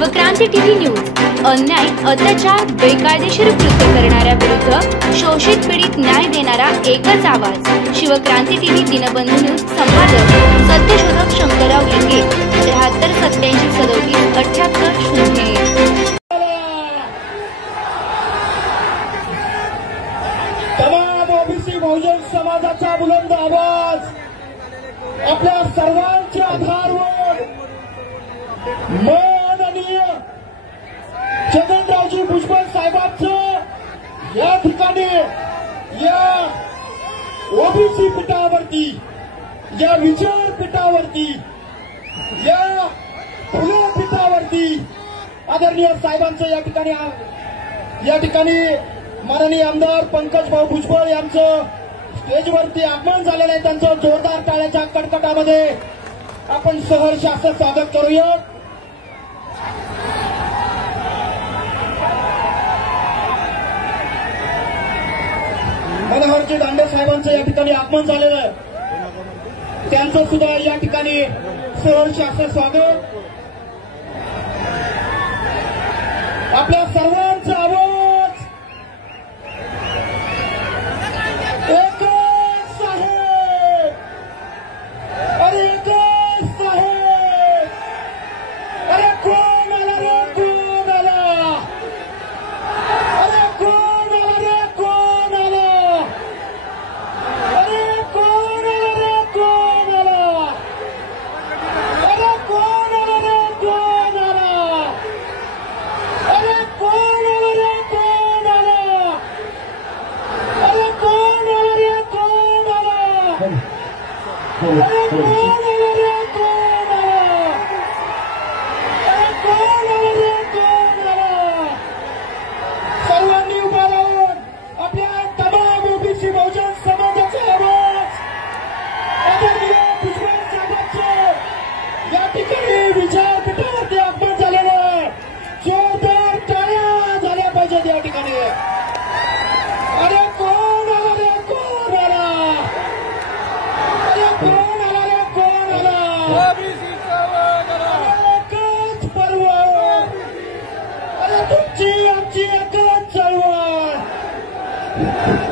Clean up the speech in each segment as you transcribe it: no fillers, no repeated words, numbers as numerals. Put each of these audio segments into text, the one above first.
Shivkranti TV news अन्याय अत्याचार बेकायदेशीर कृत्य करणाऱ्या विरुद्ध शोषित पीडित न्याय देणारा एकच आवाज। शिवक्रांती टीव्ही दिनबंधू न्यूज संपादक सत्यशोधक शंकरराव लिंगे 73 87 37 78 0। तमाम ओबीसी बहुजन समाजाचा बुलंद आवाज आपल्या सर्वांच्या आधारवर माननीय छगनरावजी भुजबळ साहेबांचं या ठिकाणी या ओबीसी पीठावरती, या विचारपीठावरती, या फुले पीठावरती आदरणीय साहेबांचं या ठिकाणी माननीय आमदार पंकजभाऊ भुजबळ यांचं स्टेजवरती आगमन झालेलं आहे। त्यांचं जोरदार टाळ्याच्या कडकडामध्ये आपण सहर्ष असं स्वागत करूया। मनोहरजी दांडे साहेबांचं या ठिकाणी आगमन झालेलं आहे, त्यांचं सुद्धा या ठिकाणी सहर्ष असं स्वागत। आपल्या सर्वांचा आवाज एकच साहेब, अरे एकच साहेब, अरे कोण आला रे, कोण आला, अरे कोण आला रे, कोण आला, अरे कोण आला रे, कोण आला, अरे कोण आला रे, कोण आला, अरे कोण आला रे, कोण आला, अरे कोण आला रे, कोण आला, अरे कोण आला रे, कोण आला, अरे कोण आला रे, कोण आला। सर्वांनी उभा राहून आपल्या तमाम ओबीसी बहुजन समाजाचा आवाज आदरणीय भुजबळ साहेबांचं या ठिकाणी विचारपीठावरती आगमन झालेलं आहे। जोरदार टाळ्या झाल्या पाहिजेत या ठिकाणी। अरे कोण आला रे, कोण आला, अरे कोण आला रे, कोण आला, अरे एकच पर्व, अरे तुमची आमची एकच चळवळ,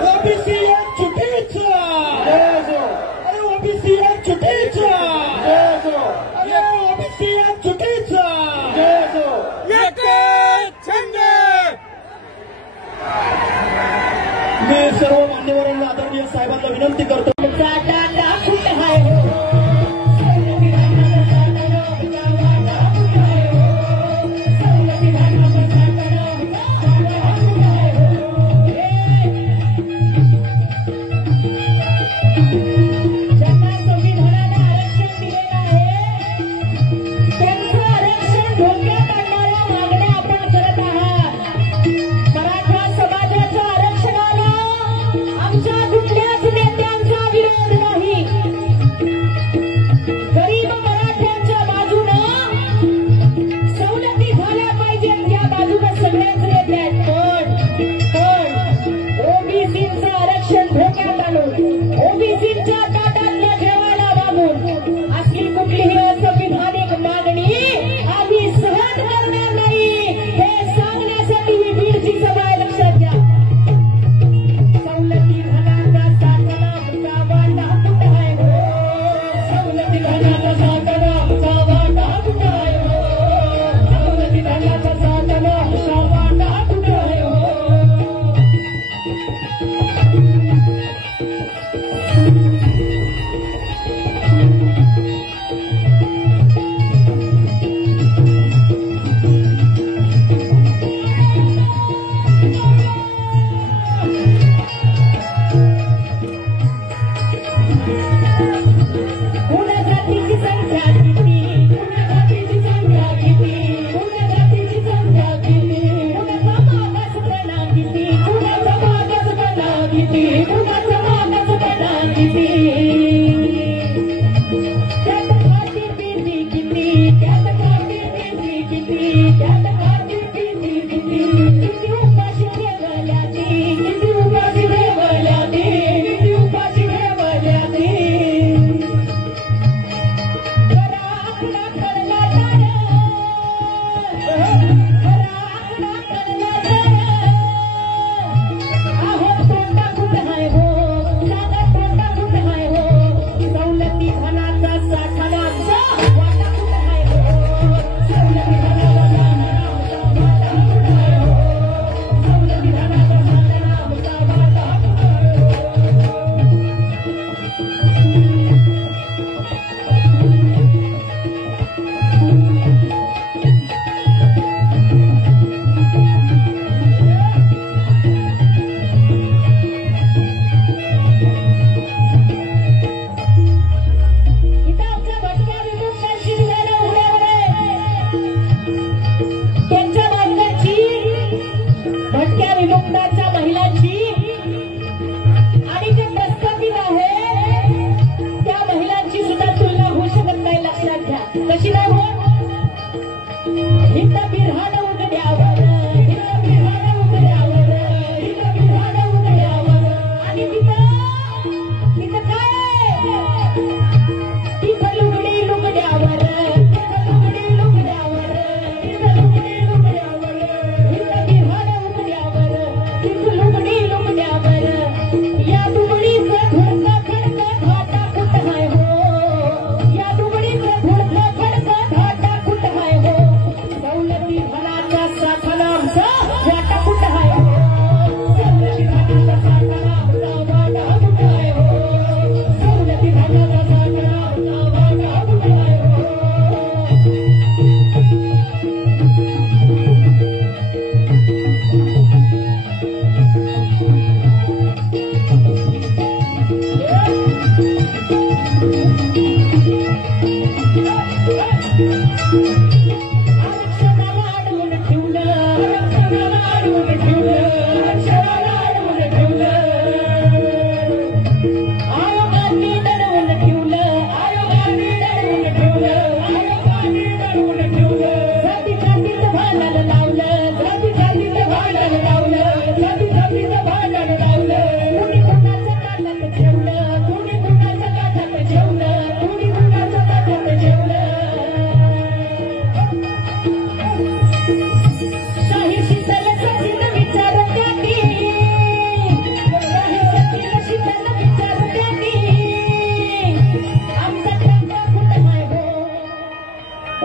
ओबीसी एक छुटीचा, अरे ओबीसी एक छुटीचा, अरे ओबीसी एक छुटीचा, मी सर्व मान्यवरांना आदरणीय साहेबांना विनंती करतो। मराठा समाजाच्या आरक्षणाला आमच्या कुठल्याच नेत्यांचा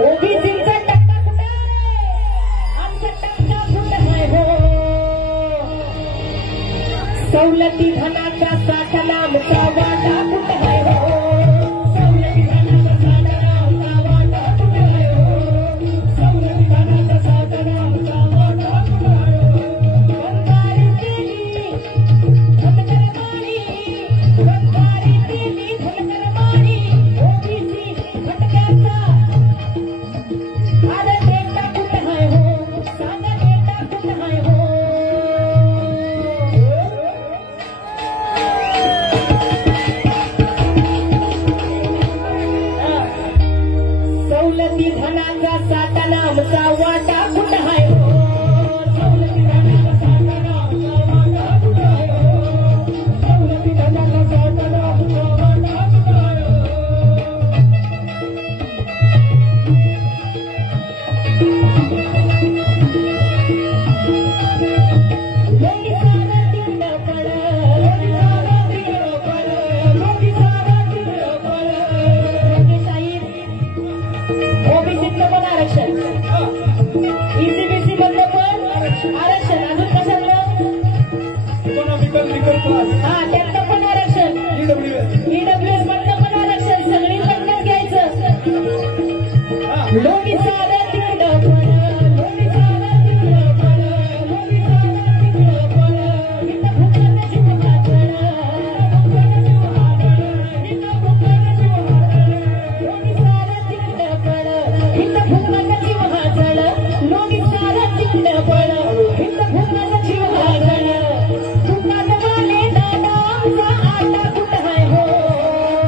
ओबीसीचा टक्का कुठे आमचा टक्का कुठे आहे हो सवलती धनाचा साठा आमचा वाटा कुठे आहे हो सवलती धनाचा साठा आमचा वाटा कुठे आहे हो सवलती धनाचा साठा आमचा वाटा कुठे आहे हो बंधारी केली धनकरमानी बंधारी केली धनकरमानी ओबीसी घटकाचा आदर देता कुठे आहे हो सांगा देता कुठे आहे हो सवलती धनाचा साठा आमचा वाटा कुठे आहे हो सवलती धनाचा साठा आमचा वाटा कुठे आहे हो सवलती धनाचा साठा आमचा वाटा कुठे आहे हो लोकी सारा तिंड पड लोकी सारा तिंड पड लोकी सारा तिंड पड साहेब ओबीसीतलं पण आरक्षण ईसीबीसी मधलं पण आरक्षण अजून कशातलं हा त्यातलं पण आरक्षण ईडब्ल्यूएस मधलं पण आरक्षण सगळीकडनं घ्यायचं लोकी सारा तिंड पड लोकी सारा तिंड पड लोकी सारा तिंड पड इथं भुकलं जीव हातळ इथं भुकलं जीव हातळ लोकी सारा तिंड पड इथं भुकलं जीव हातळ लोकी सारा तिंड पड इथं भुकलं जीव हातळ दुकानवाले दादा आमचा आटा कुठं आहे हो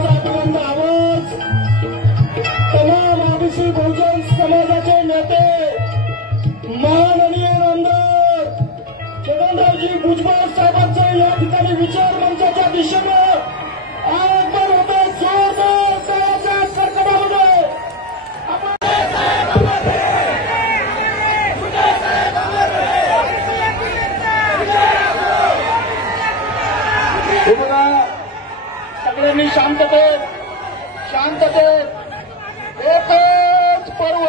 जागरण आवाज तमाम आदिवासी बहुजन समाजाचे नेते माननीय आमदार छगनरावजी भुजबळ साहेबांचे या ठिकाणी विचार मंचाच्या दिशेनं आवाहन होते जोरदार टाळ्यांच्या कडकडाटामध्ये हे बघा सगळ्यांनी शांततेत एकच पर्व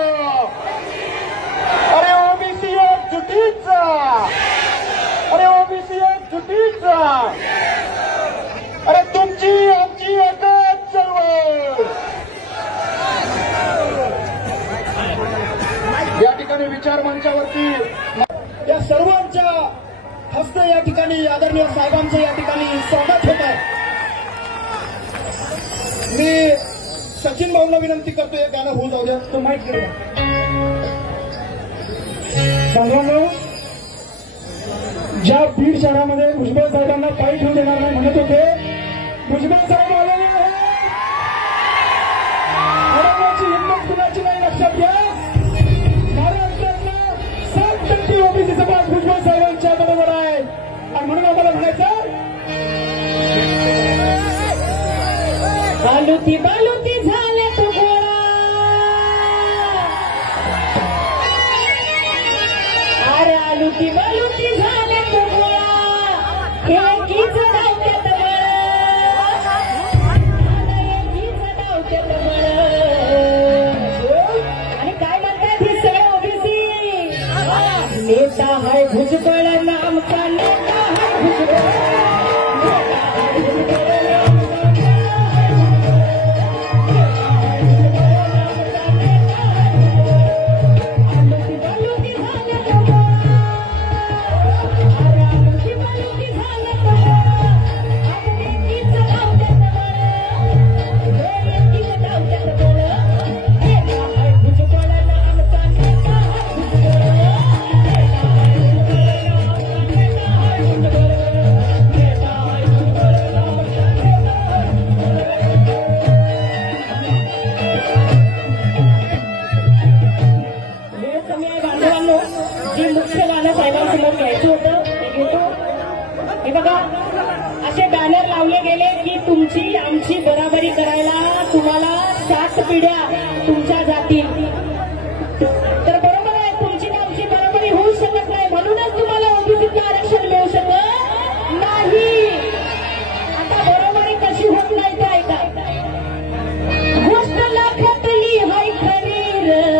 अरे ओबीसी एकजुटीचा अरे ओबीसी एकजुटीचा अरे तुमची आमची एकच चळवळ या ठिकाणी विचार मंचावरती या सर्वांच्या हस्ते या ठिकाणी आदरणीय साहेबांचं या ठिकाणी स्वागत होत आहे मी सचिन भाऊला विनंती करतोय गाणं होऊ जाऊ द्या तो माहीत घेऊया बांधवांनो ज्या बीड शहरामध्ये भुजबळ साहेबांना पायी ठेवू देणार नाही म्हणत होते भुजबळ साहेब आलेले आहे अडवण्याची हिंमत कुणाची नाही लक्षात घ्या महाराष्ट्रातला 7% ओबीसी समाज भुजबळ साहेबांच्या बरोबर आहे आणि म्हणून आम्हाला म्हणायचं बालुती बालुती झाल्या तू गोळा अरे आलुती बालुती झाल्या तू गोळा एकीच धावत्यात बळ एकीच धावत्यात बळ आणि काय म्हणतात हे सगळे ओबीसी नेता हाय भुजबळ आमचा नेता हाय भुजबळ जी मुख्य गाणं साहेबांसमोर घ्यायचं होतं ते घेतो. हे बघा असे बॅनर लावले गेले की तुमची आमची बराबरी करायला तुम्हाला 7 पिढ्या तुमच्या जातील. तर बरोबर आहे, तुमची आमची बराबरी होऊ शकत नाही, म्हणूनच तुम्हाला ओबीसीचं आरक्षण मिळू शकत नाही. आता बरोबरी कशी होत नाही ते ऐका. गोष्ट लाखातली हाय खरी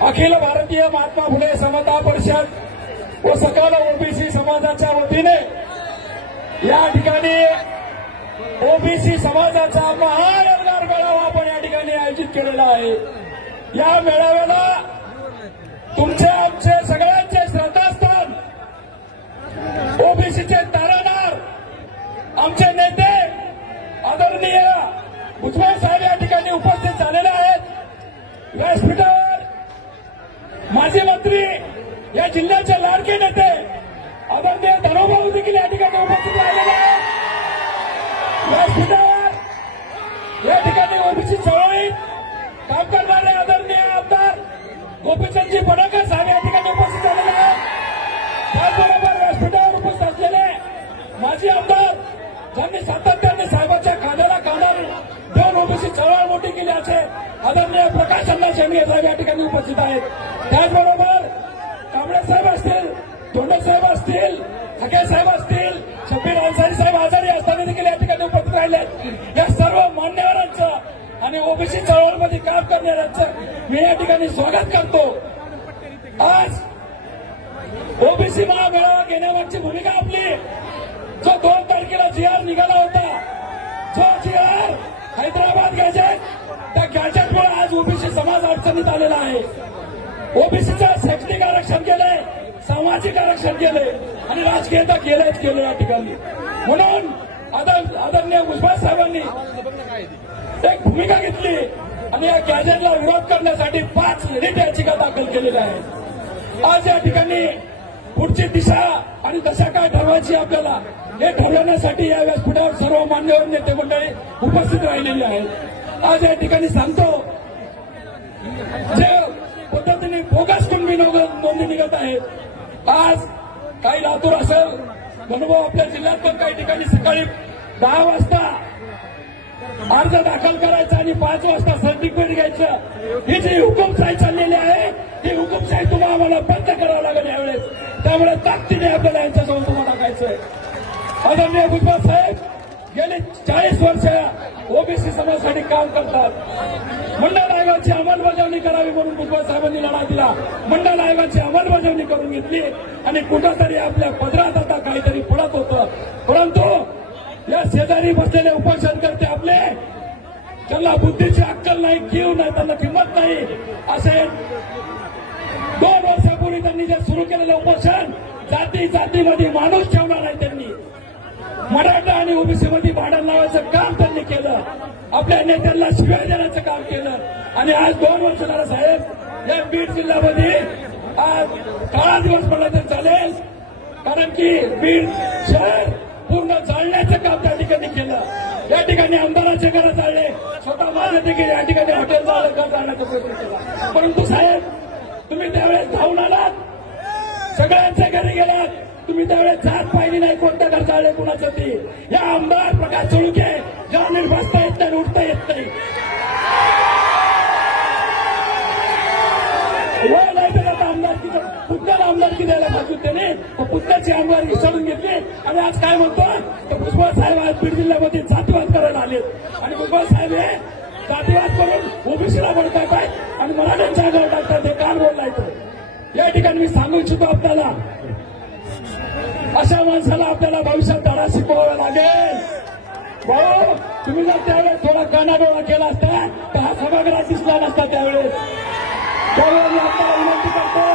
अखिल भारतीय महात्मा फुले समता परिषद व सकल ओबीसी समाजाच्या वतीने या ठिकाणी ओबीसी समाजाचा महाएल्गार मेळावा आपण या ठिकाणी आयोजित केलेला आहे। या मेळाव्याला तुमचे आमचे सगळ्यांचे श्रद्धास्थान ओबीसीचे तारणहार आमचे नेते आदरणीय भुजबळ साहेब या ठिकाणी उपस्थित झालेले आहेत। व्यासपीठावर माजी मंत्री या जिल्ह्याचे लाडके नेते आदरणीय धनुभाऊ देखील या ठिकाणी उपस्थित राहिलेले आहेत। व्यासपीठावर या ठिकाणी ओबीसी चळवळीत काम करणारे आदरणीय आमदार गोपीचंदजी पडळकर साहेब या ठिकाणी उपस्थित झालेले आहेत। त्याचबरोबर व्यासपीठावर उपस्थित असलेले माजी आमदार ज्यांनी सातत्याने साहेबांच्या कांद्याला कांदा देऊन ओबीसी चळवळ मोठी केली असे आदरणीय प्रकाश अण्णा शेंडगे साहेब या ठिकाणी उपस्थित आहेत। त्याचबरोबर कांबळे साहेब असतील, धोंडे साहेब असतील, हके साहेब असतील, शब्बीर अन्सारी साहेब आजारी असताना देखील या ठिकाणी उपस्थित राहिले। या सर्व मान्यवरांचं आणि ओबीसी चळवळीमध्ये काम करणाऱ्यांचं मी या ठिकाणी स्वागत करतो। आज ओबीसी महामेळावा घेण्यामागची भूमिका आपली जो 2 तारखेला GR निघाला होता, जो GR हैदराबाद गॅजेट, त्या गॅजेटमुळे आज ओबीसी समाज अडचणीत आलेला आहे। ओबीसीचं शैक्षणिक आरक्षण केलंय, सामाजिक आरक्षण केलंय आणि राजकीयता केलंच केलं या ठिकाणी। म्हणून आदरणीय भुजबळ साहेबांनी एक भूमिका घेतली आणि या गॅजेटला विरोध करण्यासाठी 5 रिट याचिका दाखल केलेल्या आहेत। आज या ठिकाणी पुढची दिशा आणि दशा काय ठरवायची आपल्याला हे ठरवण्यासाठी या व्यासपीठावर सर्व मान्यवर नेते मंडळी उपस्थित राहिलेली आहेत। आज या ठिकाणी सांगतो जे पद्धतीने बोगस कुणबी नोंदी निघत आहेत, आज काही लातूर असेल, धनुभाऊ आपल्या जिल्ह्यात पण काही ठिकाणी सकाळी 10 वाजता अर्ज दाखल करायचा आणि 5 वाजता सर्टिफिकेट घ्यायचं, ही जी हुकुमशाही चाललेली आहे ती हुकुमशाही तुम्हाला आम्हाला बंद करावं लागेल यावेळेस। त्यामुळे ताकदीने आपल्याला यांच्यासोबत तुम्हाला टाकायचंय। आदरणीय भुजबळ साहेब गेली 40 वर्ष ओबीसी समाजासाठी काम करतात। मंडल आयोगाची अंमलबजावणी करावी म्हणून भुजबळ साहेबांनी लढा दिला। मंडल आयोगाची अंमलबजावणी करून घेतली आणि कुठंतरी आपल्या पदरात आता काहीतरी पडत होतं, परंतु या शेजारी बसलेले उपोषणकर्ते आपले त्यांना बुद्धीची अक्कल नाही, कीव नाही, त्यांना किंमत नाही। असे 2 वर्षापूर्वी त्यांनी जे सुरू केलेलं उपोषण जातीमध्ये माणूस ठेवणार नाही, त्यांनी मराठा आणि ओबीसीमध्ये भांडण लावायचं काम त्यांनी केलं, आपल्या नेत्यांना शिव्या देण्याचं काम केलं आणि आज 2 वर्ष झालं साहेब या बीड जिल्ह्यामध्ये आज काळा दिवस पडला तर चालेल, कारण की बीड शहर पूर्ण जाळण्याचं काम त्या ठिकाणी केलं। या ठिकाणी आमदाराचे घरं जाळले, स्वतः माझे देखील या ठिकाणी हॉटेल जाळण्याचा प्रयत्न केला, परंतु साहेब तुम्ही त्यावेळेस धावून आलात, सगळ्यांच्या घरी गेलात, तुम्ही त्यावेळेस जात पाहिली नाही कोणत्या घर जाळे कुणाचं ती। या आमदार प्रकाश चळुके ज्यांनी बसता येत नाही, उठता येत नाही, वय नाही तर आमदारकीचं पुतण्याला आमदारकी द्यायला पाहिजे त्याने, पुतण्याची आमदारकी सोडून घेतली आणि आज काय म्हणतो तर भुजबळ साहेब आज बीड जिल्ह्यामध्ये जातीवाद करायला आलेत आणि भुजबळ साहेब हे जातीवाद करून ओबीसीला बळकावत आहेत आणि मराठ्यांच्या आगावर टाकतात, हे काम बोललायचं। या ठिकाणी मी सांगू इच्छितो आपल्याला, अशा माणसाला आपल्याला भविष्यात धडा शिकवावा लागेल। भाऊ तुम्ही जर त्यावेळेस थोडा कानाडोळा केला असता तर हा सभागृहात दिसला नसता त्यावेळेस। त्यावेळेस मी आपल्याला विनंती करतो,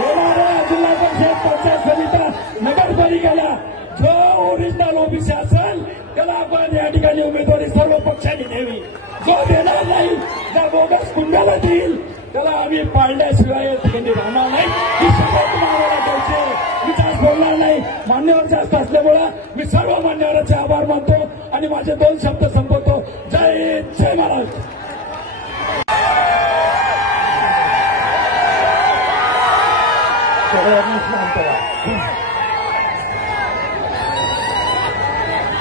येणाऱ्या जिल्हा परिषद पंचायत समिती नगरपालिकेला जो ओरिजिनल ओबीसी असेल त्याला आपण या ठिकाणी उमेदवारी सर्व पक्षांनी द्यावी, जो देणार नाही त्या बोगस कुंडाला देईल त्याला आम्ही पाळल्याशिवाय या ठिकाणी राहणार नाही। ही शपथ तुम्हाला द्यायची, मी जास्त बोलणार नाही, मान्यवर जास्त असल्यामुळे मी सर्व मान्यवरांचे आभार मानतो आणि माझे 2 शब्द संपवतो। जय जय महाराज।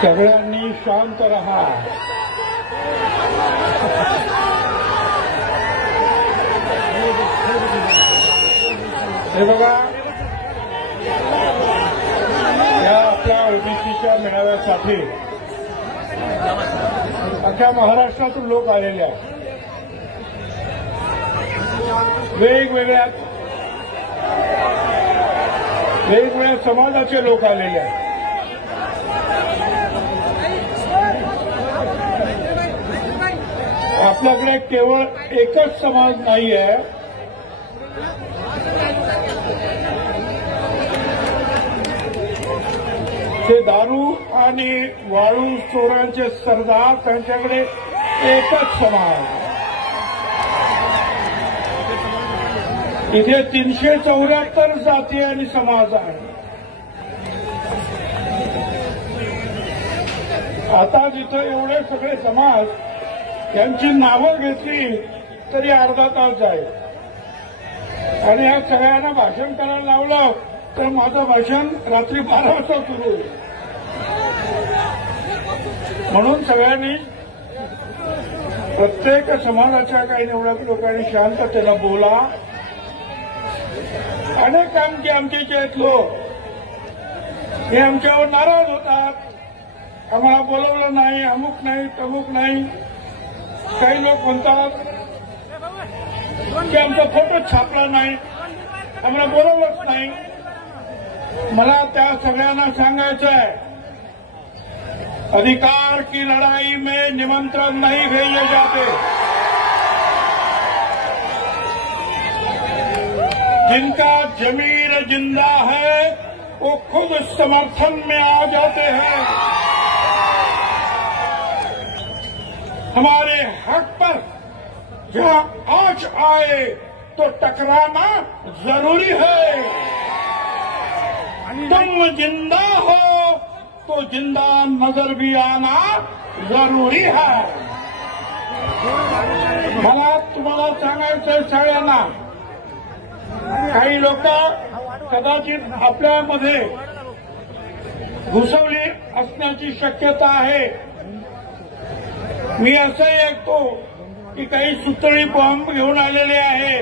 सगळ्यांनी शांत रहा। हे बघा, या आपल्या ओबीसीच्या मेळाव्यासाठी अख्ख्या महाराष्ट्रातून लोक आलेले आहेत। वेगवेगळ्या समाजाचे लोक आलेले आहेत. आपल्याकडे केवळ एकच समाज नाही आहे, ते दारू आणि वाळू चोरांचे सरदार, त्यांच्याकडे एकच समाज. इथे 374 जाती आणि समाज आहे. आता जिथं एवढे सगळे समाज यांची नावं घेतली तरी अर्धा तास जाईल आणि या सगळ्यांना भाषण करायला लावलं तर माझं भाषण रात्री 12 वाजता सुरू होईल. म्हणून सगळ्यांनी प्रत्येक समाजाच्या काही निवडक लोकांनी शांततेनं बोला. अनेक आमचे जे आहेत लोक हे आमच्यावर नाराज होतात, आम्हाला बोलवलं नाही, अमुक नाही तमुक नाही. काही लोक म्हणतात की आमचा फोटो छापला नाही, आम्हाला बोलवलंच नाही. मला त्या सगळ्यांना सांगायचं आहे, अधिकार की लड़ाई में निमंत्रण नहीं भेजे जाते. जिनका जमीर जिंदा है वो खुद समर्थन में आ जाते हैं. हमारे हक पर जहां आंच आए तो टकराना जरूरी है. तुम जिंदा हो तो जिंदा नजर भी आना जरूरी है. मला तुम्हाला सांगायचं सगळ्यांना, काही लोक कदाचित आपल्यामध्ये घुसवली असण्याची शक्यता आहे. मी असंही ऐकतो की काही सुतळी बॉम्ब घेऊन आलेले आहे,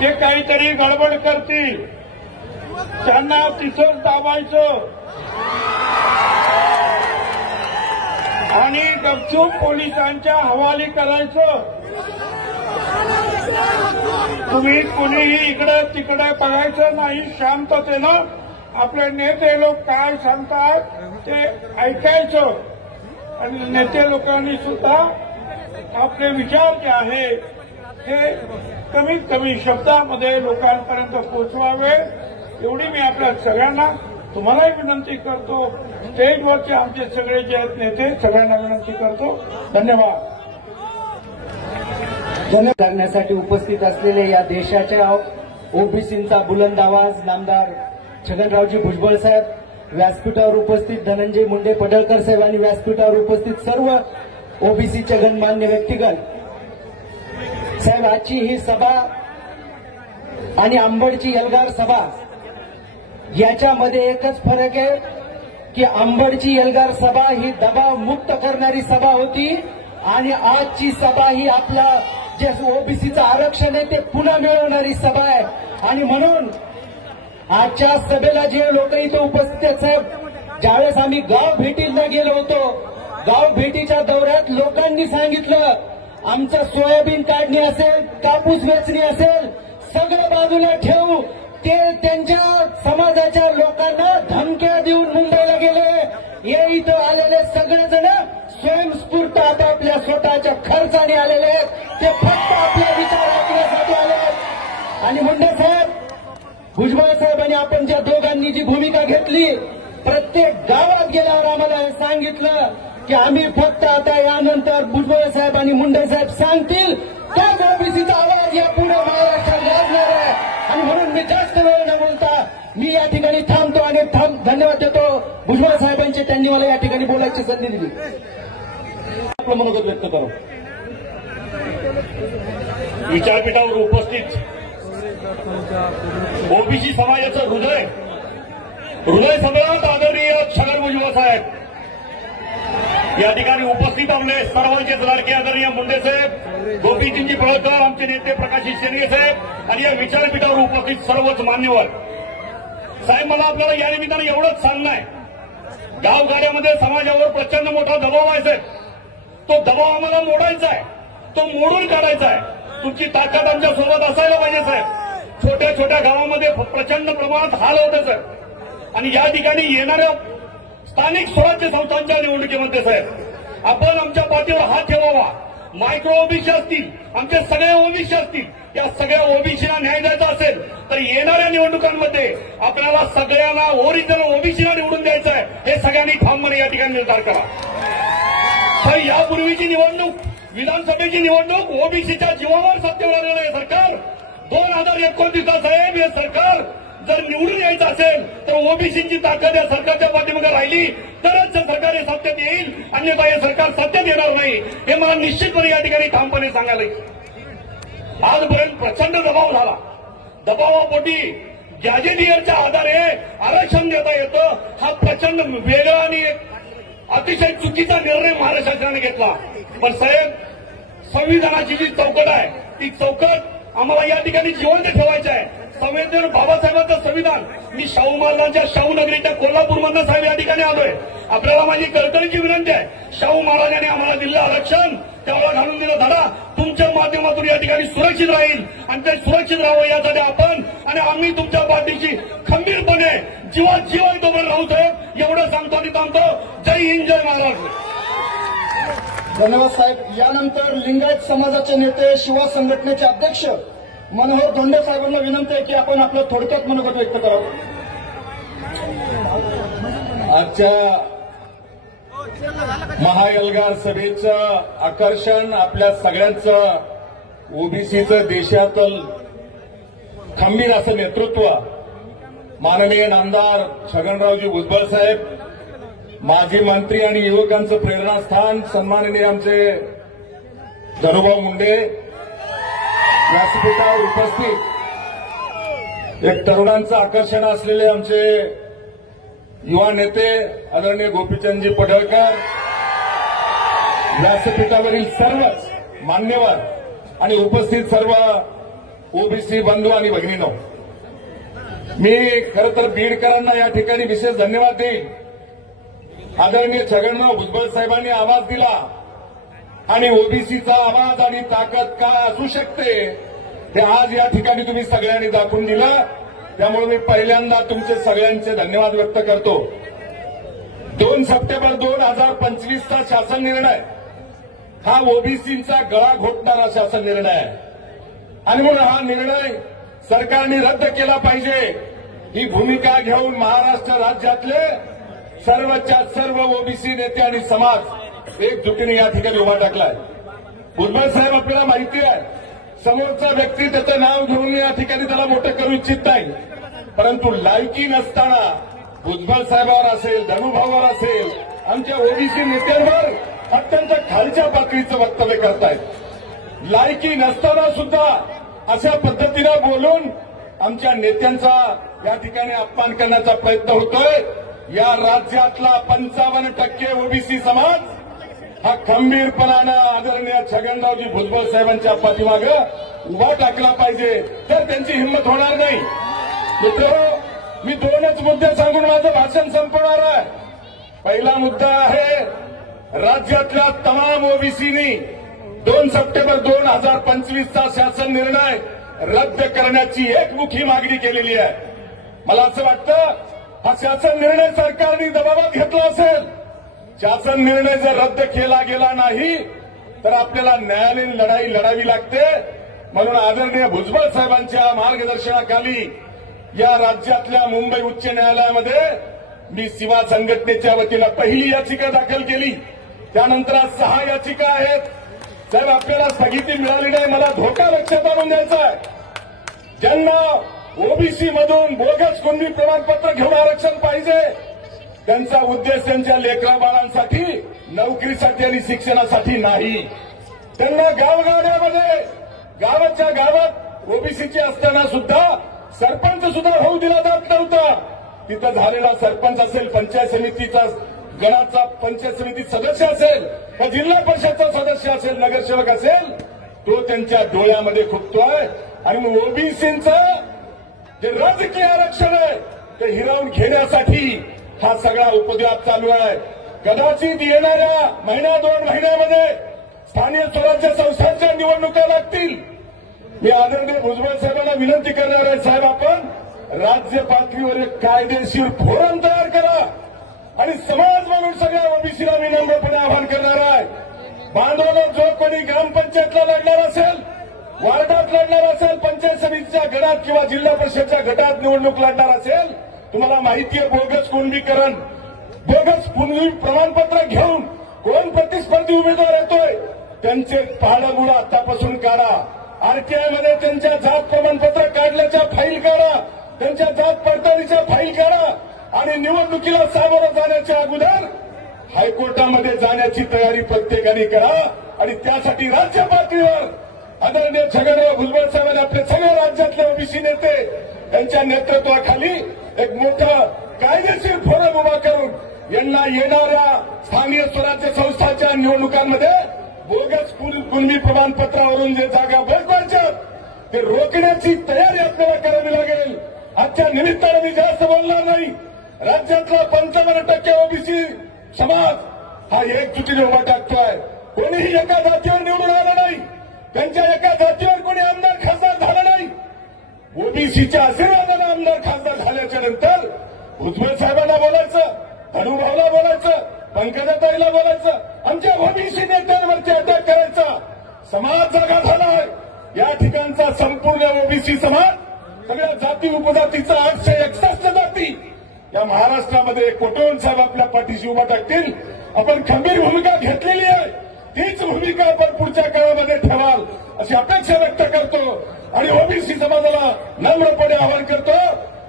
ते काहीतरी गडबड करतील, त्यांना तिथंच दाबायचं आणि गपचूप पोलिसांच्या हवाली करायचं. तुम्ही कुणीही इकडे तिकडे बघायचं नाही, शांततेनं आपले नेते लोक काय सांगतात ते ऐकायचं आणि नेते लोकांनी सुद्धा आपले विचार जे आहे हे कमीत कमी शब्दामध्ये लोकांपर्यंत पोहोचवावे, एवढी मी आपल्या सगळ्यांना तुम्हालाही विनंती करतो. स्टेजवरचे आमचे सगळे जे आहेत नेते सगळ्यांना विनंती करतो. धन्यवाद. करण्यासाठी उपस्थित असलेले या देशाच्या ओबीसींचा बुलंद आवाज नामदार छगनरावजी भुजबळ साहेब, व्यासपीठावर उपस्थित धनंजय मुंडे पडळकर साहेब आणि व्यासपीठावर उपस्थित सर्व ओबीसीचे गणमान्य व्यक्तिगण साहेब, आजची ही सभा आणि अंबडची एल्गार सभा याच्यामध्ये एकच फरक आहे की अंबडची एल्गार सभा ही दबाव मुक्त करणारी सभा होती आणि आजची सभा ही आपला जे ओबीसीचं आरक्षण आहे ते पुन्हा मिळवणारी सभा आहे. आणि म्हणून आजच्या सभेला जे लोक इथे उपस्थित आहेत साहेब, ज्यावेळेस आम्ही गाव भेटीला गेलो होतो, गाव भेटीच्या दौऱ्यात लोकांनी सांगितलं आमचं सोयाबीन काढणी असेल, कापूस वेचणी असेल, सगळं बाजूला ठेवू. ते त्यांच्या समाजाच्या लोकांना धमक्या देऊन मुंबईला गेले. हे इथं आलेले सगळेजण स्वयंस्फूर्त आता आपल्या स्वतःच्या खर्चाने आलेले आहेत, ते फक्त आपले विचार ऐकण्यासाठी आले आहेत. आणि मुंडे साहेब, भुजबळ साहेबांनी आपण ज्या दोघांनी जी भूमिका घेतली, प्रत्येक गावात गेल्यावर आम्हाला हे सांगितलं की आम्ही फक्त आता यानंतर भुजबळ साहेब आणि मुंडे साहेब सांगतील त्याच ओबीसीचा आवाज या पुढे महाराष्ट्रात गाजणार आहे. आणि म्हणून मी जास्त वेळ न बोलता मी या ठिकाणी थांबतो आणि धन्यवाद देतो भुजबळ साहेबांचे, त्यांनी मला या ठिकाणी बोलायची संधी दिली. आपलं मनोगत व्यक्त करू. विचारपीठावर उपस्थित ओबीसी समाजाचं हृदय सगळ्यात आदरणीय छगन भुजबळ साहेब, या ठिकाणी उपस्थित आपले सर्वांचेच लाडके आदरणीय मुंडे साहेब, गोपीचंदजी पडळकर, आमचे नेते प्रकाश शेंडगे साहेब आणि या विचारपीठावर उपस्थित सर्वच मान्यवर साहेब, मला आपल्याला या निमित्तानं एवढंच सांगणं आहे, गावगाड्यामध्ये समाजावर प्रचंड मोठा दबाव आहे साहेब, तो दबाव आम्हाला मोडायचा आहे. तो मोडून काढायचा आहे। तुमची ताकद आमच्या सोबत असायला पाहिजे साहेब। छोट्या छोट्या गावामध्ये प्रचंड प्रमाणात हाल होत आहे आणि या ठिकाणी येणाऱ्या स्थानिक स्वराज्य संस्थांच्या निवडणुकीमध्ये साहेब आपण आमच्या पाठीवर हात ठेवावा। मायक्रो ओबीसी असतील, आमचे सगळे ओबीसी असतील, या सगळ्या ओबीसीला न्याय द्यायचा असेल तर येणाऱ्या निवडणुकांमध्ये आपल्याला सगळ्यांना ओरिजिनल ओबीसीला निवडून द्यायचं आहे, हे सगळ्यांनी ठामपणे या ठिकाणी निर्धार करा। तर यापूर्वीची निवडणूक, विधानसभेची निवडणूक ओबीसीच्या जीवावर सत्तेवर आलेलं आहे सरकार। 2029 साहेब हे सरकार जर निवडून यायचं असेल तर ओबीसीची ताकद या सरकारच्या पाठीमागे राहिली तरच सरकार हे सत्तेत येईल, अन्यथा हे सरकार सत्तेत येणार नाही, हे मला निश्चितपणे या ठिकाणी ठामपणे सांगायला। आजपर्यंत प्रचंड दबाव झाला, दबावापोटी गॅजेटियरच्या आधारे आरक्षण देता येतं, हा प्रचंड वेगळा आणि अतिशय चुकीचा निर्णय महाराष्ट्र शासनाने घेतला। पण साहेब संविधानाची जी चौकट आहे ती चौकट आम्हाला या ठिकाणी जिवंत ठेवायची आहे। संविधान बाबासाहेबांचं संविधान, मी शाहू महाराजांच्या शाहू नगरीच्या कोल्हापूरमधनं साहेब या ठिकाणी आलोय। आपल्याला माझी कळकळीची विनंती आहे, शाहू महाराजांनी आम्हाला दिलेलं आरक्षण, त्याला घालून दिला धडा तुमच्या माध्यमातून या ठिकाणी सुरक्षित राहील आणि ते सुरक्षित राहावं यासाठी आपण आणि आम्ही तुमच्या पाठीशी खंबीरपणे जीवात जीवन तोपर्यंत राहू साहेब, एवढं सांगतो आणि थांबतो। जय हिंद, जय महाराष्ट्र। धन्यवाद साहेब। यानंतर लिंगायत समाजाचे नेते, शिवा संघटनेचे अध्यक्ष मनोहर धोंडे साहेबांना विनंती आहे की आपण आपलं थोडक्यात मनोगत व्यक्त करावं। आजच्या महाएल्गार सभेचं आकर्षण आपल्या सगळ्यांचं ओबीसीचं देशातील खंबीर असं नेतृत्व माननीय नामदार छगनरावजी भुजबळ साहेब, माजी मंत्री आणि युवकांचं प्रेरणास्थान सन्माननीय आमचे धनुभाऊ मुंडे, व्यासपीठावर उपस्थित एक तरुणांचं आकर्षण असलेले आमचे युवा नेते आदरणीय गोपीचंदजी पडळकर, व्यासपीठावरील सर्वच मान्यवर आणि उपस्थित सर्व ओबीसी बंधू आणि भगिनींनो, मी खरं तर बीडकरांना या ठिकाणी विशेष धन्यवाद देईन। आदरणीय छगनराव भुजबळ साहेबांनी आवाज दिला आणि ओबीसीचा आवाज आणि ताकद काय असू शकते हे आज या ठिकाणी तुम्ही सगळ्यांनी दाखवून दिलं, त्यामुळे मी पहिल्यांदा तुमचे सगळ्यांचे धन्यवाद व्यक्त करतो। 2 सप्टेंबर 2025चा शासन निर्णय हा ओबीसींचा गळा घोटणारा शासन निर्णय आहे आणि म्हणून हा निर्णय सरकारने रद्द केला पाहिजे ही भूमिका घेऊन महाराष्ट्र राज्यातले सर्वच्या सर्व ओबीसी नेते आणि समाज एकजुटीने या ठिकाणी उभा टाकलाय। भुजबळ साहेब आपल्याला माहिती आहे, समोरचा व्यक्ती त्याचं नाव घेऊन या ठिकाणी त्याला मोठं करू इच्छित नाही, परंतु लायकी नसताना भुजबळ साहेबांवर असेल, धनुभाऊवर असेल, आमच्या ओबीसी नेत्यांवर अत्यंत खालच्या पातळीचं वक्तव्य करतायत। लायकी नसताना सुद्धा अशा पद्धतीनं बोलून आमच्या नेत्यांचा या ठिकाणी अपमान करण्याचा प्रयत्न होतोय। या राज्यातला 55% ओबीसी समाज हा खंबीरपणानं आदरणीय छगनरावजी भुजबळ साहेबांच्या पाठीमागे उभा टाकला पाहिजे, तर त्यांची हिंमत होणार नाही। मित्रांनो, मी 2च मुद्दे सांगून माझं भाषण संपवणार आहे। पहिला मुद्दा आहे, राज्यातल्या तमाम ओबीसीनी 2 सप्टेंबर 2025चा शासन निर्णय रद्द करण्याची एकमुखी मागणी केलेली आहे। मला असं वाटतं हा शासन निर्णय सरकारने दबावात घेतला असेल, शासन निर्णय जर रद्द केला गेला नाही तर आपल्याला न्यायालयीन लढाई लढावी लागते। म्हणून आदरणीय भुजबळ साहेबांच्या मार्गदर्शनाखाली या राज्यातल्या मुंबई उच्च न्यायालयामध्ये मी शिवा संघटनेच्या वतीनं पहिली याचिका दाखल केली, त्यानंतर 6 याचिका आहेत। साहेब आपल्याला स्थगिती मिळाली नाही, मला धोका लक्षात आणून द्यायचा आहे। ज्यांना ओबीसी मधून बोगस कुणबी प्रमाणपत्र घेऊन आरक्षण पाहिजे त्यांचा उद्देश त्यांच्या लेकरा बाळांसाठी, नोकरीसाठी आणि शिक्षणासाठी नाही। त्यांना गावगाड्यामध्ये गावाच्या गावात ओबीसीचे असताना सुद्धा सरपंच सुद्धा होऊ दिला जात नव्हता। तिथं झालेला सरपंच असेल, पंचायत समितीचा गणाचा पंचायत समिती सदस्य असेल, का जिल्हा परिषदचा सदस्य असेल, नगरसेवक असेल, तो त्यांच्या डोळ्यामध्ये खुपतोय। आणि ओबीसींचं जे राजकीय आरक्षण आहे ते हिरावून घेण्यासाठी हा सगळा उपद्व्याप चालू आहे। कदाचित येणाऱ्या 1-2 महिन्यामध्ये स्थानिक स्वराज्य संस्थांच्या निवडणुका लागतील. मी आदरणीय भुजबळ साहेबांना विनंती करणार आहे, साहेब आपण राज्य पातळीवर एक कायदेशीर फोरम तयार करा आणि समाज म्हणून सगळ्या ओबीसीला विनम्रपणे आवाहन करणार आहे. बांधवांनो, जो कोणी ग्रामपंचायतला लढणार असेल, वार्डात लढणार असेल, पंचायत समितीच्या गटात किंवा जिल्हा परिषदच्या गटात निवडणूक लढणार असेल, तुम्हाला माहिती आहे बोगस कुणबीकरण, बोगस कुणबी प्रमाणपत्र घेऊन कोण प्रतिस्पर्धी उमेदवार येतोय त्यांचे पाळमुळं आतापासून काढा. आरटीआयमध्ये त्यांच्या जात प्रमाणपत्र काढल्याच्या फाईल काढा, त्यांच्या जात पडताळणीच्या फाईल काढा आणि निवडणुकीला सामोरं जाण्याच्या अगोदर हायकोर्टामध्ये जाण्याची तयारी प्रत्येकाने करा. आणि त्यासाठी राज्य पातळीवर आदरणीय छगनराव भुजबळ साहेबांनी आपले सगळे राज्यातले ओबीसी नेते यांच्या नेतृत्वाखाली एक मोठं कायदेशीर फोरम उभा करून यांना येणाऱ्या स्थानिक स्वराज्य संस्थांच्या निवडणुकांमध्ये बोगस कुणबी प्रमाणपत्रावरून जे जागा बळकवायच्या ते रोखण्याची तयारी आपल्याला करावी लागेल. आजच्या निमित्ताने मी जास्त बोलणार नाही. राज्यातला 55% ओबीसी समाज हा एकजुटीने उभा टाकतोय. कोणीही एका जातीवर निवडून आलं नाही, त्यांच्या एका जातीवर कोणी आमदार खासदार झालं नाही. ओबीसीच्या आशीर्वादाने आमदार खासदार झाल्याच्या नंतर भुजबळ साहेबांना बोलायचं, धनुभाऊला बोलायचं, पंकजाताईला बोलायचं, आमच्या ओबीसी नेत्यांवरती अटॅक करायचा. समाज जागा झालाय. या ठिकाणचा संपूर्ण ओबीसी समाज सगळ्या जाती उपजातीचा 861 जाती या महाराष्ट्रामध्ये कोटवण साहेब आपल्या पाठीशी उभा टाकतील. आपण खंबीर भूमिका घेतलेली आहे, तीच भूमिका आपण पुढच्या काळामध्ये ठेवाल अशी अपेक्षा व्यक्त करतो. आणि ओबीसी समाजाला नम्रपणे आवाहन करतो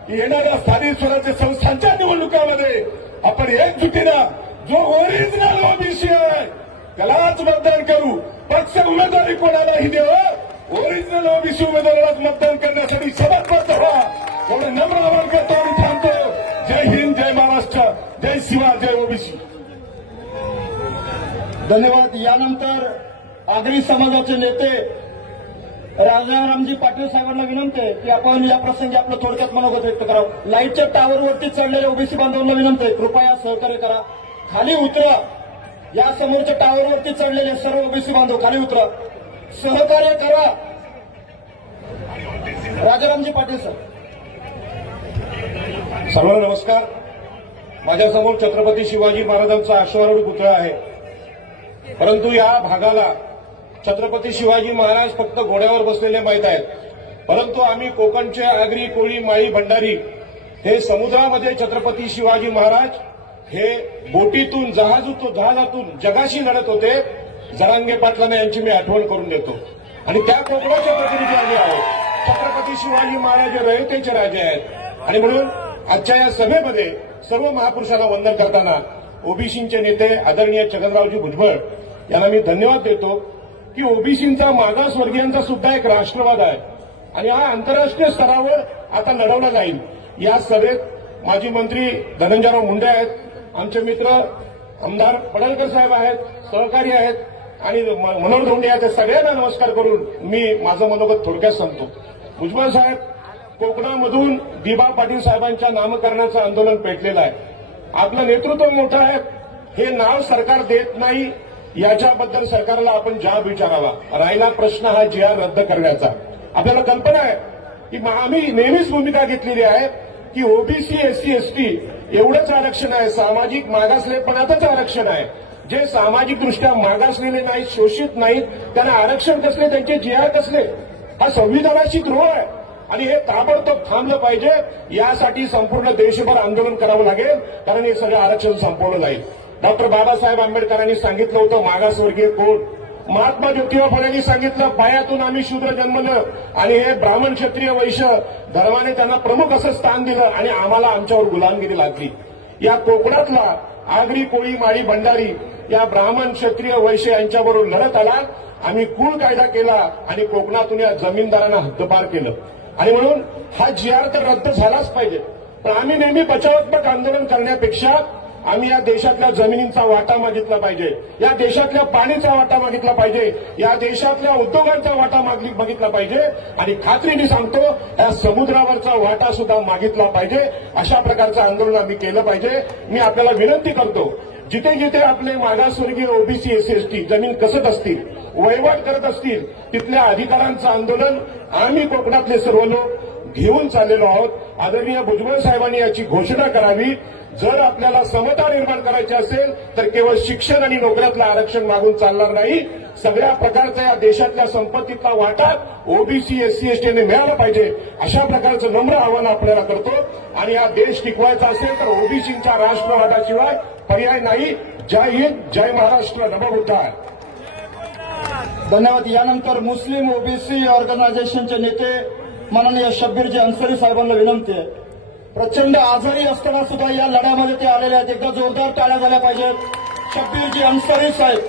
की येणाऱ्या स्थानिक स्वराज्य संस्थांच्या निवडणुकामध्ये आपण एकजुटीनं जो ओरिजिनल ओबीसी आहे त्यालाच मतदान करू. पक्ष उमेदवारी कोणालाही द्यावं, ओरिजिनल ओबीसी उमेदवारालाच मतदान करण्यासाठी शपथबद्ध व्हा एवढं नम्र आवाहन करतो आणि थांबतो. जय हिंद, जय महाराष्ट्र, जय शिवा, जय ओबीसी. धन्यवाद. यानंतर आगरी समाजाचे नेते राजारामजी पाटील साहेबांना विनंती आहे की आपण या प्रसंगी आपलं थोडक्यात मनोगत व्यक्त करावं. लाईटच्या टावरवरती चढलेल्या ओबीसी बांधवांना विनंती आहे, कृपया सहकार्य करा, खाली उतरा. या समोरच्या टावरवरती चढलेले सर्व ओबीसी बांधव खाली उतरा, सहकार्य करा. राजारामजी पाटील सर. सर्वांना नमस्कार. माझ्यासमोर छत्रपती शिवाजी महाराजांचा अश्वारूढ पुतळा आहे, परंतु या भागाला छत्रपती शिवाजी महाराज फक्त घोड्यावर बसलेले माहीत आहेत, परंतु आम्ही कोकणचे आगरी, कोळी, माळी, भंडारी हे समुद्रामध्ये छत्रपती शिवाजी महाराज हे बोटीतून जहाजातून जगाशी लढत होते. जरांगे पाटलांना यांची मी आठवण करून देतो. आणि त्या कोकणाचे प्रतिनिधी आले आहेत. छत्रपती शिवाजी महाराज हे रयतेचे राजे आहेत. आणि म्हणून आजच्या या सभेमध्ये सर्व महापुरुषांना वंदन करताना ओबीसीचे नेते आदरणीय छगनरावजी भुजबळ यांना मी धन्यवाद देतो की ओबीसींचा, मागासवर्गीयांचा सुद्धा एक राष्ट्रवाद आहे आणि हा आंतरराष्ट्रीय स्तरावर आता लढवला जाईल. या सभेत माजी मंत्री धनंजयराव मुंडे आहेत, आमचे मित्र आमदार पडळकर साहेब आहेत, सहकारी आहेत आणि मनोहर धोंडे आहेत. सगळ्यांना नमस्कार करून मी माझं मनोगत थोडक्यात सांगतो. भुजबळ साहेब, कोकणामधून दिबा पाटील साहेबांच्या नामकरणाचं आंदोलन पेटलेलं आहे. आपलं नेतृत्व मोठं आहे, हे नाव सरकार देत नाही याच्याबद्दल सरकारला आपण जाब विचारावा. राहिला प्रश्न हा GR रद्द करण्याचा. आपल्याला कल्पना आहे की आम्ही नेहमीच भूमिका घेतलेली आहे की ओबीसी, SC, ST एवढंच आरक्षण आहे, सामाजिक मागासलेपणातच आरक्षण आहे. जे सामाजिकदृष्ट्या मागासलेले नाहीत, शोषित नाहीत, त्यांना आरक्षण कसले, त्यांचे GR कसले, हा संविधानाशी द्रोह आहे आणि हे ताबडतोब थांबलं पाहिजे. यासाठी संपूर्ण देशभर आंदोलन करावं लागेल, कारण हे सगळं आरक्षण संपवलं जाईल. डॉक्टर बाबासाहेब आंबेडकरांनी सांगितलं होतं मागासवर्गीय कोण. महात्मा ज्योतिबा फुलेंनी सांगितलं पायातून आम्ही शूद्र जन्मलं आणि हे ब्राह्मण, क्षत्रिय, वैश्य धर्माने त्यांना प्रमुख असं स्थान दिलं आणि आम्हाला आमच्यावर गुलामगिरी लागली. या कोकणातला आगरी, कोळी, माळी, भंडारी या ब्राह्मण, क्षत्रिय, वैश्य यांच्याबरोबर लढत आला. आम्ही कुळ कायदा केला आणि कोकणातून या जमीनदारांना हद्दपार केलं. आणि म्हणून हा GR तर रद्द झालाच पाहिजे. पण आम्ही नेहमी बचावात्मक आंदोलन करण्यापेक्षा आम्ही या देशातल्या जमिनींचा वाटा मागितला पाहिजे, या देशातल्या पाणीचा वाटा मागितला पाहिजे, या देशातल्या उद्योगांचा वाटा मागितला पाहिजे आणि खात्रीने सांगतो या समुद्रावरचा वाटा सुद्धा मागितला पाहिजे. अशा प्रकारचं आंदोलन आम्ही केलं पाहिजे. मी आपल्याला विनंती करतो, जिथे जिथे आपले मागासवर्गीय, ओबीसी, SC, ST जमीन कसत असतील वहिवाट करत असतील तिथल्या अधिकारांचं आंदोलन आम्ही कोकणातले सर्व लोक घेऊन चाललेलो आहोत. आदरणीय भुजबळ साहेबांनी याची घोषणा करावी. जर आपल्याला समता निर्माण करायची असेल तर केवळ शिक्षण आणि नोकऱ्यातलं आरक्षण मागून चालणार नाही. सगळ्या प्रकारचा या देशातल्या संपत्तीतला वाटा ओबीसी एससी एसटीने मिळाला पाहिजे अशा प्रकारचं नम्र आवाहन आपल्याला करतो. आणि हा देश टिकवायचा असेल तर ओबीसींच्या राष्ट्रवादाशिवाय पर्याय नाही. जय हिंद, जय महाराष्ट्र, नमोबुद्धाय. धन्यवाद. यानंतर मुस्लिम ओबीसी ऑर्गनायझेशनचे नेते माननीय शब्बीरजी अन्सारी साहेबांना विनंती आहे. प्रचंड आजारी असताना सुद्धा या लढ्यामध्ये ते आलेले आहेत. एकदा जोरदार टाळ्या झाल्या पाहिजेत. शब्बीरजी अन्सारी साहेब.